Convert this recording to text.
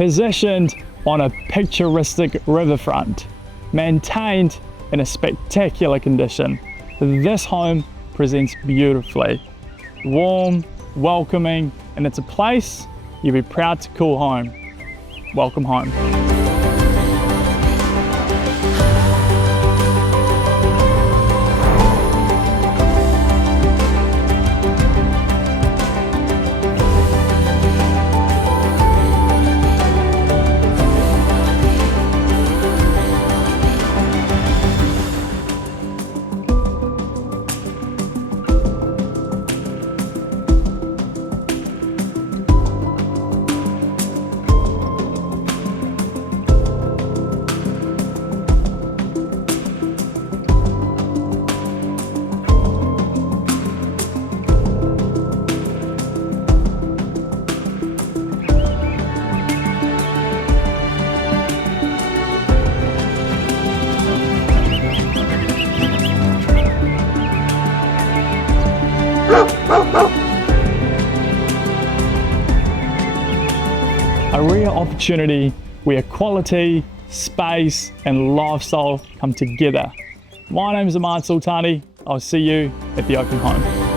Positioned on a picturesque riverfront, maintained in a spectacular condition, this home presents beautifully. Warm, welcoming, and it's a place you'll be proud to call home. Welcome home. A rare opportunity where quality, space and lifestyle come together. My name is Aynsley Terrace. I'll see you at the open home.